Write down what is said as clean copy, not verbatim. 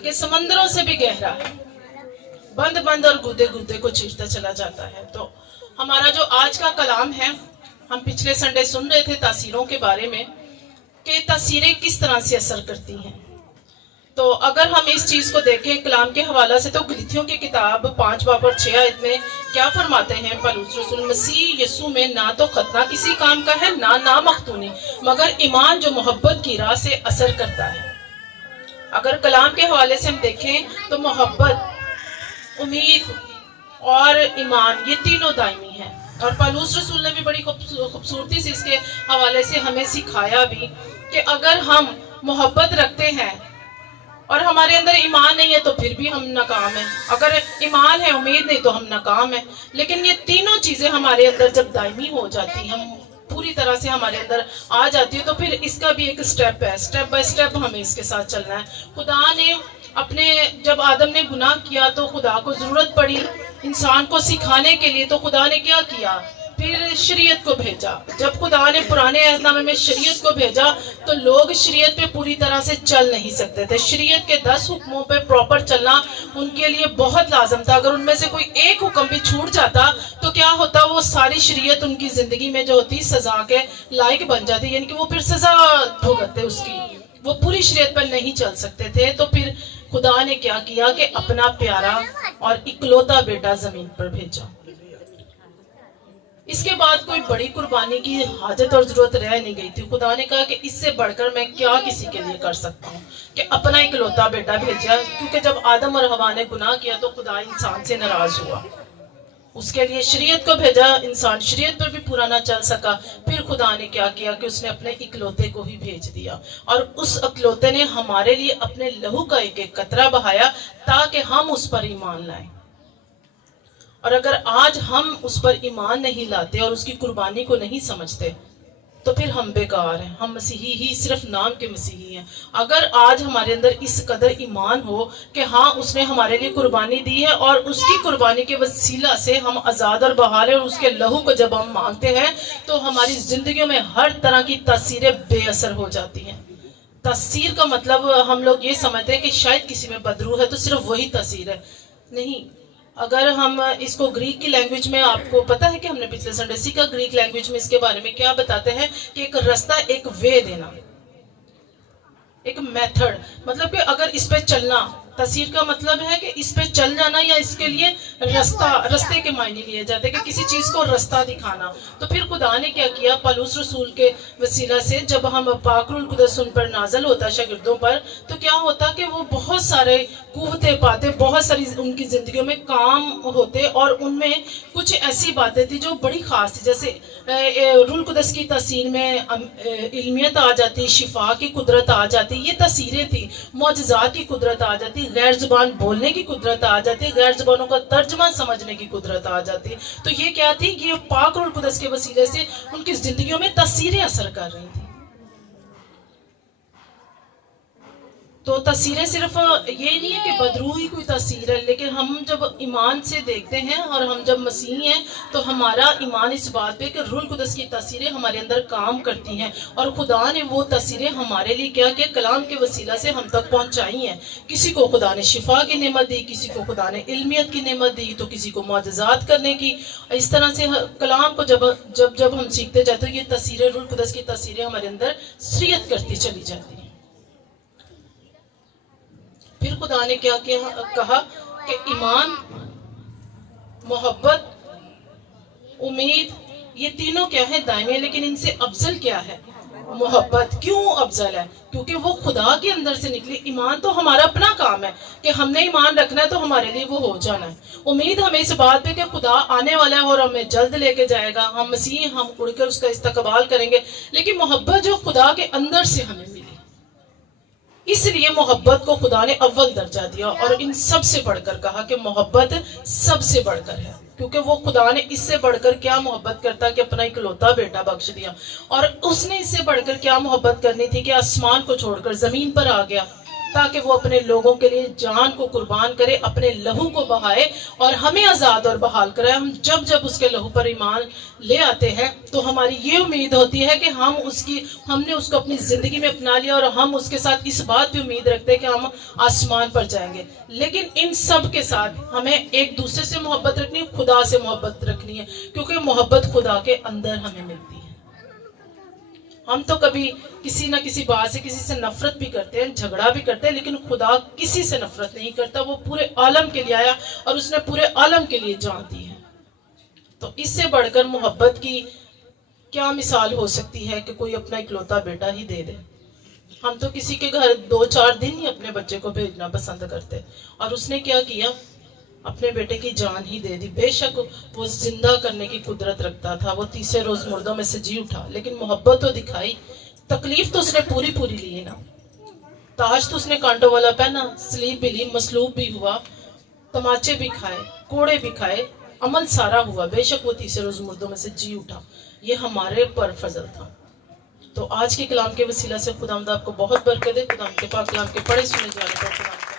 बल्कि समंदरों से भी गहरा है, बंद बंद और गुदे गुदे को चीरता चला जाता है। तो हमारा जो आज का कलाम है, हम पिछले संडे सुन रहे थे तासीरों के बारे में कि तासीरें किस तरह से असर करती हैं। तो अगर हम इस चीज़ को देखें कलाम के हवाला से, तो गलीथियों की किताब 5 बाब और 6 आयत में क्या फरमाते हैं पौलुस रसूल, मसीह यीशु में ना तो खतना किसी काम का है ना मख्तूनी, मगर ईमान जो मोहब्बत की राह से असर करता है। अगर कलाम के हवाले से हम देखें तो मोहब्बत, उम्मीद और ईमान ये तीनों दायमी हैं। और पौलुस रसूल ने भी बड़ी खूबसूरती से इसके हवाले से हमें सिखाया भी कि अगर हम मोहब्बत रखते हैं और हमारे अंदर ईमान नहीं है तो फिर भी हम नाकाम हैं। अगर ईमान है, उम्मीद नहीं, तो हम नाकाम हैं। लेकिन ये तीनों चीज़ें हमारे अंदर जब दायमी हो जाती हैं, हम पूरी तरह से हमारे अंदर आ जाती है, तो फिर इसका भी एक स्टेप है, स्टेप बाय स्टेप हमें इसके साथ चलना है। खुदा ने जब आदम ने गुनाह किया तो खुदा को ज़रूरत पड़ी इंसान को सिखाने के लिए, तो खुदा ने क्या किया, फिर शरीयत को भेजा। जब खुदा ने पुराने अहदनामे में शरीयत को भेजा तो लोग शरीयत पे पूरी तरह से चल नहीं सकते थे। शरीयत के 10 हुक्मों पे प्रॉपर चलना उनके लिए बहुत लाजम था। अगर उनमें से कोई एक हुक्म भी छूट जाता तो क्या होता, वो सारी शरीयत उनकी ज़िंदगी में जो होती सज़ा के लायक बन जाती, यानी कि वो फिर सज़ा भुगतते उसकी, वो पूरी शरीयत पर नहीं चल सकते थे। तो फिर खुदा ने क्या किया कि अपना प्यारा और इकलौता बेटा ज़मीन पर भेजा। इसके बाद कोई बड़ी कुर्बानी की हाजत और जरूरत रह नहीं गई थी। खुदा ने कहा कि इससे बढ़कर मैं क्या किसी के लिए कर सकता हूँ कि अपना इकलौता बेटा भेजा। क्योंकि जब आदम और हवा ने गुनाह किया तो खुदा इंसान से नाराज हुआ, उसके लिए शरीयत को भेजा। इंसान शरीयत पर भी पूरा ना चल सका, फिर खुदा ने क्या किया कि उसने अपने इकलौते को ही भेज दिया। और उस इकलौते ने हमारे लिए अपने लहू का एक एक कतरा बहाया ताकि हम उस पर ईमान लाएं। और अगर आज हम उस पर ईमान नहीं लाते और उसकी कुर्बानी को नहीं समझते तो फिर हम बेकार हैं, हम मसीही ही सिर्फ नाम के मसीही हैं। अगर आज हमारे अंदर इस कदर ईमान हो कि हाँ उसने हमारे लिए कुर्बानी दी है और उसकी कुर्बानी के वसीला से हम आज़ाद और बहाल हैं, और उसके लहू को जब हम मांगते हैं तो हमारी ज़िंदगियों में हर तरह की तासीरें बेअसर हो जाती हैं। तासीर का मतलब हम लोग ये समझते हैं कि शायद किसी में बदरू है तो सिर्फ वही तासीर है, नहीं। अगर हम इसको ग्रीक की लैंग्वेज में, आपको पता है कि हमने पिछले संडे सीखा ग्रीक लैंग्वेज में इसके बारे में क्या बताते हैं कि एक रास्ता, एक वे देना, एक मेथड, मतलब कि अगर इस पे चलना, तस्वीर का मतलब है कि इस पे चल जाना या इसके लिए रास्ते के मायने लिए जाते हैं कि किसी चीज को रास्ता दिखाना। तो फिर खुदा ने क्या किया, पौलुस रसूल के वसीला से जब हम पाक रूह कुद्दस उन पर नाजल होता शागिर्दों पर, तो क्या होता कि वो बहुत सारे कुव्वतें पाते, बहुत सारी उनकी जिंदगियों में काम होते, और उनमें कुछ ऐसी बातें थी जो बड़ी खास थी। जैसे रूह कुद्दस की तसीर में इल्मियत आ जाती, शिफा की कुदरत आ जाती, ये तसीरें थी। मौजज़ात की कुदरत आ जाती, गैर जुबान बोलने की कुदरत आ जाती, गैर जुबानों का तर्जमा समझने की कुदरत आ जाती। तो ये क्या थी, ये पाक रूह कुद्दस के वसीले से उनकी जिंदगियों में तसीरें असर कर रही थी। तो तस्वीरें सिर्फ ये नहीं है कि बदरू ही कोई तस्वीर है, लेकिन हम जब ईमान से देखते हैं और हम जब मसीही हैं तो हमारा ईमान इस बात पे कि रूह कुद्दस की तस्वीरें हमारे अंदर काम करती हैं, और खुदा ने वो तस्वीरें हमारे लिए क्या किया, कलाम के वसीला से हम तक पहुंचाई हैं। किसी को खुदा ने शिफा की नेमत दी, किसी को खुदा ने इल्मियत की नेमत दी, तो किसी को मौजज़ात करने की। इस तरह से कलाम को जब हम सीखते जाते हैं, ये तस्वीरें, रूह कुद्दस की तस्वीरें हमारे अंदर सरियत करती चली जाती हैं। फिर खुदा ने क्या कहा कि ईमान, मोहब्बत, उम्मीद, ये तीनों क्या है, दायमे, लेकिन इनसे अफजल क्या है, मोहब्बत। क्यों अफजल है? क्योंकि वो खुदा के अंदर से निकली। ईमान तो हमारा अपना काम है कि हमने ईमान रखना है तो हमारे लिए वो हो जाना है। उम्मीद हमें इस बात पे कि खुदा आने वाला है और हमें जल्द लेके जाएगा, हम मसीह, हम उड़कर उसका इस्तकबाल करेंगे। लेकिन मोहब्बत जो खुदा के अंदर से हमें मिली, इसलिए मोहब्बत को खुदा ने अव्वल दर्जा दिया और इन सब से बढ़कर कहा कि मोहब्बत सबसे बढ़कर है, क्योंकि वो खुदा ने इससे बढ़कर क्या मोहब्बत करता कि अपना इकलौता बेटा बख्श दिया। और उसने इससे बढ़कर क्या मोहब्बत करनी थी कि आसमान को छोड़कर जमीन पर आ गया, تاکہ وہ اپنے لوگوں کے لیے جان کو قربان کرے، اپنے لہو کو بہائے اور ہمیں آزاد اور بحال کرے۔ ہم جب اس کے لہو پر ایمان لے آتے ہیں تو ہماری یہ امید ہوتی ہے کہ ہم نے اس کو اپنی زندگی میں اپنا لیا، اور ہم اس کے ساتھ اس بات پہ امید رکھتے ہیں کہ ہم آسمان پر جائیں گے۔ لیکن ان سب کے ساتھ ہمیں ایک دوسرے سے محبت رکھنی ہے، خدا سے محبت رکھنی ہے، کیونکہ محبت خدا کے اندر ہمیں ملتی ہے۔ ہم تو کبھی کسی نہ کسی بات سے کسی سے نفرت بھی کرتے ہیں، جھگڑا بھی کرتے ہیں، لیکن خدا کسی سے نفرت نہیں کرتا۔ وہ پورے عالم کے لیے آیا اور اس نے پورے عالم کے لیے جان دی ہے۔ تو اس سے بڑھ کر محبت کی کیا مثال ہو سکتی ہے کہ کوئی اپنا اکلوتا بیٹا ہی دے دے۔ ہم تو کسی کے گھر 2-4 دن ہی اپنے بچے کو بھیجنا پسند کرتے، اور اس نے کیا کیا؟ اپنے بیٹے کی جان ہی دے دی۔ بے شک وہ زندہ کرنے کی قدرت رکھتا تھا، وہ تیسرے روز مردوں میں سے جی اٹھا، لیکن محبت تو دکھائی۔ تکلیف تو اس نے پوری لی نا، تاج تو اس نے کانٹوں والا پہنا، سلیب بھی لی، مصلوب بھی ہوا، تماچے بھی کھائے، کوڑے بھی کھائے، عمل سارا ہوا، بے شک وہ تیسرے روز مردوں میں سے جی اٹھا۔ یہ ہمارے پر فضل تھا۔ تو آج کے کلام کے وسیلہ سے خداوند آپ کو بہت برکت دے۔ خداوند کے پاک کلام کے پڑھے سنے جانے پر خداوند